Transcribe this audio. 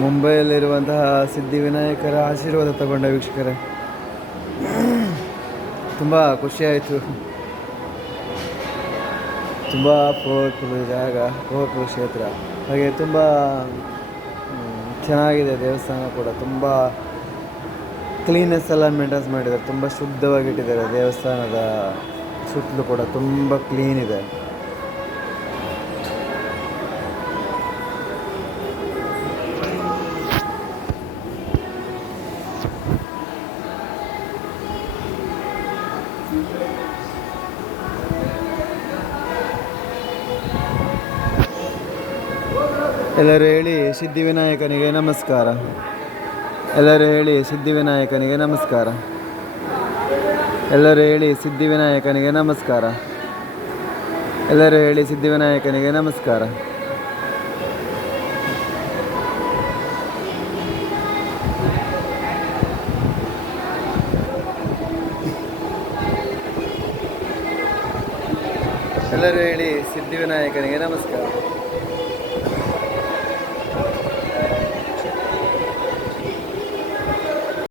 ಮುಂಬೈಯಲ್ಲಿರುವಂತಹ ಸಿದ್ಧಿವಿನಾಯಕರ ಆಶೀರ್ವಾದ ತಗೊಂಡ ವೀಕ್ಷಕರೇ. ತುಂಬ ಖುಷಿಯಾಯಿತು. ತುಂಬ ಪವರ್ಫುಲ್ ಜಾಗ, ಪವರ್ಫುಲ್ ಕ್ಷೇತ್ರ. ಹಾಗೆ ತುಂಬ ಚೆನ್ನಾಗಿದೆ ದೇವಸ್ಥಾನ ಕೂಡ. ತುಂಬ ಕ್ಲೀನೆಸ್ ಎಲ್ಲ ಮೇಂಟೈನ್ಸ್ ಮಾಡಿದ್ದಾರೆ. ತುಂಬ ಶುದ್ಧವಾಗಿಟ್ಟಿದ್ದಾರೆ. ದೇವಸ್ಥಾನದ ಸುತ್ತಲೂ ಕೂಡ ತುಂಬ ಕ್ಲೀನ್ ಇದೆ. ಎಲ್ಲರೂ ಹೇಳಿ ಸಿದ್ಧಿವಿನಾಯಕನಿಗೆ ನಮಸ್ಕಾರ. ಎಲ್ಲರೂ ಹೇಳಿ ಸಿದ್ಧಿವಿನಾಯಕನಿಗೆ ನಮಸ್ಕಾರ. ಎಲ್ಲರೂ ಹೇಳಿ ಸಿದ್ಧಿವಿನಾಯಕನಿಗೆ ನಮಸ್ಕಾರ. ಎಲ್ಲರೂ ಹೇಳಿ ಸಿದ್ಧಿವಿನಾಯಕನಿಗೆ ನಮಸ್ಕಾರ. ಎಲ್ಲರೂ ಹೇಳಿ ಸಿದ್ಧಿವಿನಾಯಕನಿಗೆ ನಮಸ್ಕಾರ.